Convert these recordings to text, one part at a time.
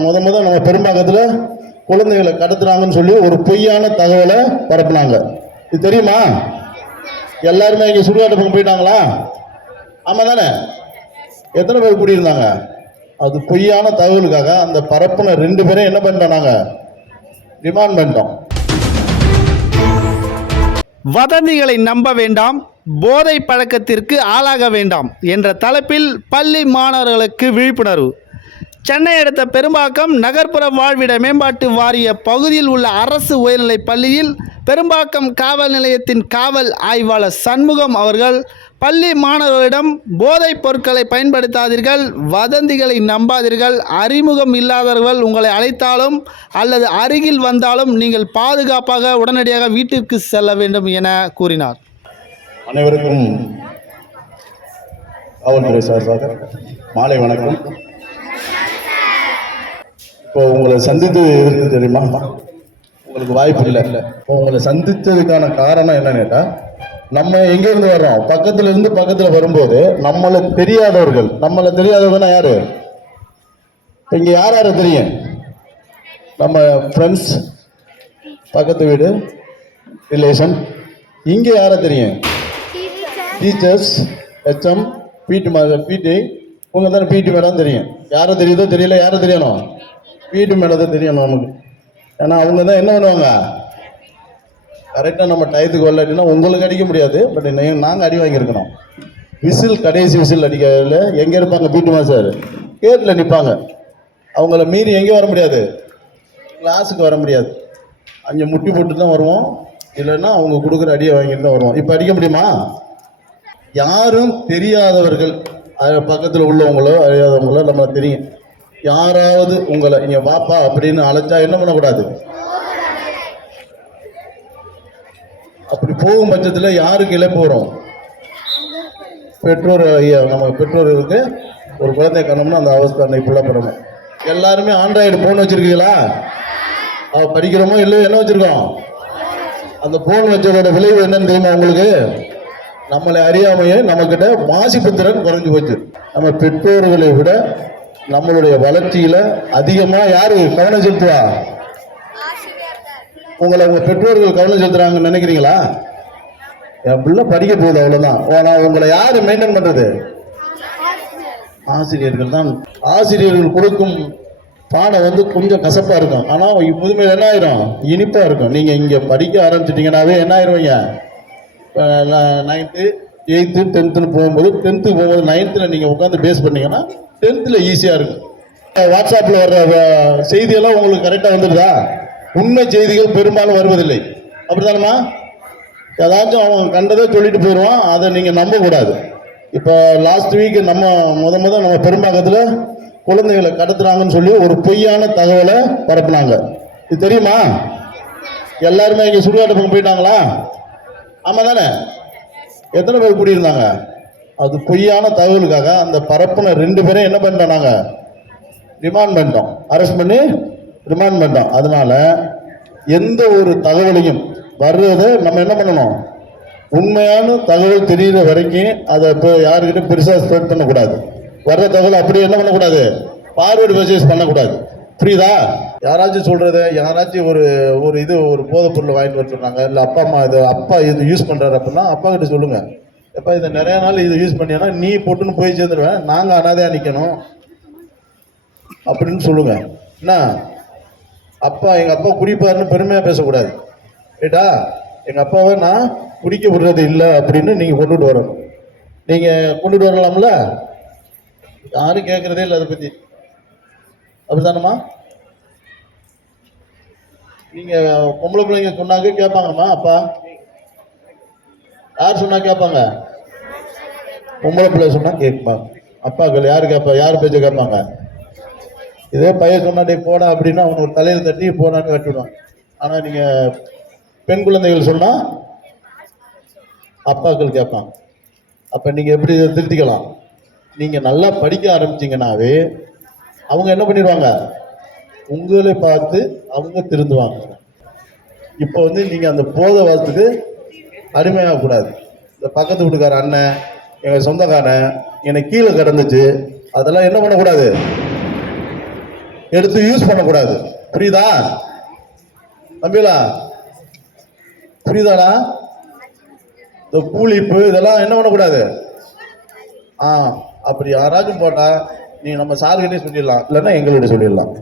முத முத நம்ம பெரும்பாக்கத்தில் குழந்தைகளை கடத்துறாங்கன்னு சொல்லி ஒரு பொய்யான தகவலை பரப்புனாங்க. இது தெரியுமா? எல்லாருமே இங்கே சுடுகாட்டு பக்கம் போயிட்டாங்களா? ஆமாம் தானே? எத்தனை பேர் கூடியிருந்தாங்க? அது பொய்யான தகவலுக்காக அந்த பரப்புன ரெண்டு பேரும் என்ன பண்ணிட்டோம் நாங்கள் ரிமாண்ட் பண்ணிட்டோம். வதந்திகளை நம்ப வேண்டாம் போதை பழக்கத்திற்கு ஆளாக வேண்டாம் என்ற தலைப்பில் பள்ளி மாணவர்களுக்கு விழிப்புணர்வு. சென்னை அடுத்த பெரும்பாக்கம் நகர்ப்புற வாழ்விட மேம்பாட்டு வாரிய பகுதியில் உள்ள அரசு உயர்நிலைப் பள்ளியில் பெரும்பாக்கம் காவல் நிலையத்தின் காவல் ஆய்வாளர் சண்முகம் அவர்கள் பள்ளி மாணவர்களிடம் போதைப் பொருட்களை பயன்படுத்தாதீர்கள் வதந்திகளை நம்பாதீர்கள் அறிமுகம் இல்லாதவர்கள் உங்களை அழைத்தாலும் அல்லது அருகில் வந்தாலும் நீங்கள் பாதுகாப்பாக உடனடியாக வீட்டிற்கு செல்ல வேண்டும் என கூறினார். அனைவருக்கும் காவல்துறை சார்பாக மாலை வணக்கம். இப்போ உங்களை சந்தித்தது எதற்கு தெரியுமா? உங்களுக்கு வாய்ப்பு இல்லை. இப்போ உங்களை சந்தித்ததுக்கான காரணம் என்னன்னு கேட்டால் நம்ம எங்கேருந்து வர்றோம்? பக்கத்துல இருந்து பக்கத்தில் வரும்போது நம்மளை தெரியாதவர்கள் நம்மளை தெரியாதவங்கன்னா யாரு? இப்போ இங்கே யார் யாரை தெரியும்? நம்ம ஃப்ரெண்ட்ஸ் பக்கத்து வீடு ரிலேஷன் இங்கே யாரை தெரியும்? டீச்சர்ஸ் ஹெச்எம் பிடி மாதம் பிடி உங்க தானே பிடி மேடம் தெரியும். யாரை தெரியுதோ தெரியல யாரை தெரியணும்? வீட்டு மேலே தான் தெரியணும் நமக்கு. ஏன்னா அவங்க தான் என்ன பண்ணுவாங்க? கரெக்டாக நம்ம டயத்துக்கு வரலாட்டினா உங்களுக்கு அடிக்க முடியாது. பட் நாங்கள் அடி வாங்கியிருக்கணும் விசில் கடைசி விசில் அடிக்கிறதுல எங்கே இருப்பாங்க? வீட்டு மாஸ்டர் கேட்டில் நிற்பாங்க அவங்கள மீறி எங்கே வர முடியாது. கிளாஸுக்கு வர முடியாது. அங்கே முட்டி போட்டு தான் வருவோம். இல்லைன்னா அவங்க கொடுக்குற அடியை வாங்கிட்டு தான் வருவோம். இப்போ அடிக்க முடியுமா? யாரும் தெரியாதவர்கள் பக்கத்தில் உள்ளவங்களோ அறியாதவங்களோ நம்ம தெரியும். யாராவது உங்களை இங்கே வாப்பா அப்படின்னு அழைச்சா என்ன பண்ணக்கூடாது? அப்படி போகும் பட்சத்தில் யாருக்கு இழப்பு வரும்? பெற்றோர் ஐயா நம்ம பெற்றோர்களுக்கு ஒரு குழந்தை காணோம்னா அந்த அவஸ்தை அன்னைக்கு ஃபுல்லாக எல்லாருமே ஆண்ட்ராய்டு ஃபோன் வச்சுருக்கீங்களா? அவ படிக்கிறோமோ இல்லையோ என்ன வச்சுருக்கோம்? அந்த ஃபோன் வச்சதோட விளைவு என்னன்னு தெரியுமா உங்களுக்கு? நம்மளை அறியாமையே நம்மக்கிட்ட வாசிப்பு திறன் குறைஞ்சி போச்சு. நம்ம பெற்றோர்களை விட நம்மளுடைய வளர்ச்சியில அதிகமாக யாரு கவனம் செலுத்துவா? உங்களை உங்க பெற்றோர்கள் கவனம் செலுத்துறாங்கன்னு நினைக்கிறீங்களா? என் பிள்ளை படிக்க போகுது அவ்வளவுதான். ஆனா உங்களை யாரு மெயின்டைன் பண்றது? ஆசிரியர்கள் தான். ஆசிரியர்கள் கொடுக்கும் பாடம் வந்து கொஞ்சம் கசப்பா இருக்கும். ஆனா புதுமையில் என்ன ஆயிரும்? இனிப்பா இருக்கும். நீங்க இங்க படிக்க ஆரம்பிச்சிட்டிங்கனாவே என்ன ஆயிருவீங்க? நைன்த்து எயித்து டென்த்துன்னு போகும்போது டென்த்துக்கு போகும்போது நைன்த்தில் நீங்கள் உட்காந்து பேஸ் பண்ணீங்கன்னா டென்த்தில் ஈஸியாக இருக்கும். வாட்ஸ்அப்பில் வர்ற செய்தியெல்லாம் உங்களுக்கு கரெக்டாக வந்துடுதா? உண்மை செய்திகள் பெரும்பாலும் வருவதில்லை. அப்படித்தானம்மா? ஏதாச்சும் அவன் கண்டதை சொல்லிட்டு போயிடுவான். அதை நீங்கள் நம்பக்கூடாது. இப்போ லாஸ்ட் வீக் நம்ம முத முத நம்ம பெரும்பாக்கத்தில் குழந்தைகளை கடத்துறாங்கன்னு சொல்லி ஒரு பொய்யான தகவலை பரப்புனாங்க. இது தெரியுமா? எல்லாருமே இங்கே சுடுகாட்டு பக்கம் போயிட்டாங்களா? ஆமாம் தானே எத்தனை பேர் கூடியிருந்தாங்க? அது பொய்யான தகவலுக்காக அந்த பரப்புன ரெண்டு பேரும் என்ன பண்ணிட்டோம் நாங்கள் ரிமாண்ட் பண்ணிட்டோம். அரெஸ்ட் பண்ணி ரிமாண்ட் பண்ணிட்டோம். அதனால எந்த ஒரு தகவலையும் வர்றதை நம்ம என்ன பண்ணணும்? உண்மையான தகவல் தெரிகிற வரைக்கும் அதை இப்போ யாருக்கிட்ட பெருசாக ஸ்ப்ரெட் பண்ணக்கூடாது. வர்ற தகவல் அப்படியே என்ன பண்ணக்கூடாது? ஃபார்வேர்டு மெசேஜ் பண்ணக்கூடாது. புரியுதா? யாராச்சும் சொல்கிறது யாராச்சும் ஒரு ஒரு இது ஒரு போதைப் பொருள் வாங்கிட்டு வர சொன்னாங்க இல்லை அப்பா அம்மா இது அப்பா இது யூஸ் பண்ணுறாரு அப்படின்னா அப்பா கிட்ட சொல்லுங்கள் எப்பா இதை நிறைய நாள் இது யூஸ் பண்ணினா நீ பொட்டுன்னு போய் சேர்ந்துருவேன். நாங்கள் அனாதையாக நிற்கணும் அப்படின்னு சொல்லுங்க. என்ன? அப்பா எங்கள் அப்பா குடிப்பாருன்னு பெருமையாக பேசக்கூடாது. ரைட்டா எங்கள் அப்பாவை நான் குடிக்க விடுறது இல்லை அப்படின்னு நீங்கள் கொண்டுட்டு வரணும். நீங்கள் கொண்டுட்டு வரலாம்ல? யாரும் கேட்குறதே இல்லை அதை பற்றி அப்படிதானம்மா நீங்கள் பொம்பளை பிள்ளைங்க சொன்னாங்க கேட்பாங்கம்மா அப்பா. யார் சொன்னா கேட்பாங்க? பொம்பளை பிள்ளை சொன்னா கேட்பாங்க அப்பாக்கள் யார் கேட்பா? யார் பேச்ச கேட்பாங்க? இதே பையன் சொன்னாடி போடா அப்படின்னா அவன் ஒரு தலையில தட்டி போடான்னு கட்டிவிடுவான் ஆனால் நீங்கள் பெண் குழந்தைகள் சொன்னால் அப்பாக்கள் கேட்பான். அப்போ நீங்கள் எப்படி இதை திருத்திக்கலாம்? நீங்கள் நல்லா படிக்க ஆரம்பிச்சிங்கனாவே அவங்க என்ன பண்ணிடுவாங்க? உங்களை பார்த்து அவங்க திருந்துவாங்க. இப்போ வந்து நீங்கள் அந்த போதை வாசத்துக்கு அடிமையாகக்கூடாது இந்த பக்கத்து வீட்டுக்கார அண்ணன் எங்கள் சொந்தக்காரன் என்னை கீழே கிடந்துச்சு. அதெல்லாம் என்ன பண்ணக்கூடாது? எடுத்து யூஸ் பண்ணக்கூடாது. புரியுதா? தம்பிகளா புரியுதாடா? இந்த பூளிப்பு இதெல்லாம் என்ன பண்ணக்கூடாது? ஆ அப்படி யாராச்சும் போட்டால் நீ நம்ம சார்கிட்டே சொல்லிடலாம். இல்லைன்னா எங்கள்கிட்ட சொல்லிடலாம்.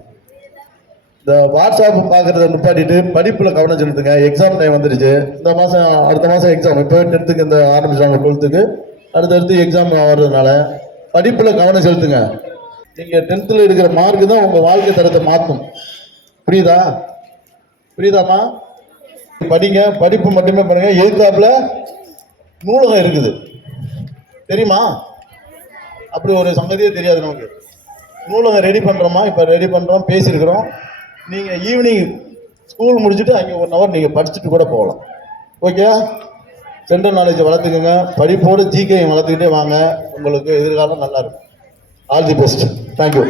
இந்த வாட்ஸ்அப் பார்க்கறத நிப்பாட்டிட்டு படிப்பில் கவனம் செலுத்துங்க. எக்ஸாம் டைம் வந்துடுச்சு. இந்த மாதம் அடுத்த மாதம் எக்ஸாம் இப்போ டென்த்துக்கு இந்த ஆரம்பிச்சாங்க டுவெல்த்துக்கு அடுத்தடுத்து எக்ஸாம் வர்றதுனால படிப்பில் கவனம் செலுத்துங்க. நீங்கள் டென்த்தில் எடுக்கிற மார்க் தான் உங்கள் வாழ்க்கை தரத்தை மாற்றும் புரியுதா? புரியுதாம்மா? படிங்க. படிப்பு மட்டுமே பண்ணுங்க. எதிர்த்தாப்புல நூலகம் இருக்குது. தெரியுமா? அப்படி ஒரு சங்கதியே தெரியாது நமக்கு. நூலகம் ரெடி பண்ணுறோமா இப்போ ரெடி பண்ணுறோம் பேசியிருக்கிறோம். நீங்கள் ஈவினிங் ஸ்கூல் முடிச்சுட்டு அங்கே ஒன் ஹவர் நீங்கள் படிச்சுட்டு கூட போகலாம். ஓகே சென்ட்ரல் நாலேஜை வளர்த்துக்கோங்க. படிப்போடு ஜிகே வளர்த்துக்கிட்டே வாங்க. உங்களுக்கு எதிர்காலம் நல்லாயிருக்கும் ஆல் தி பெஸ்ட் தேங்க்யூ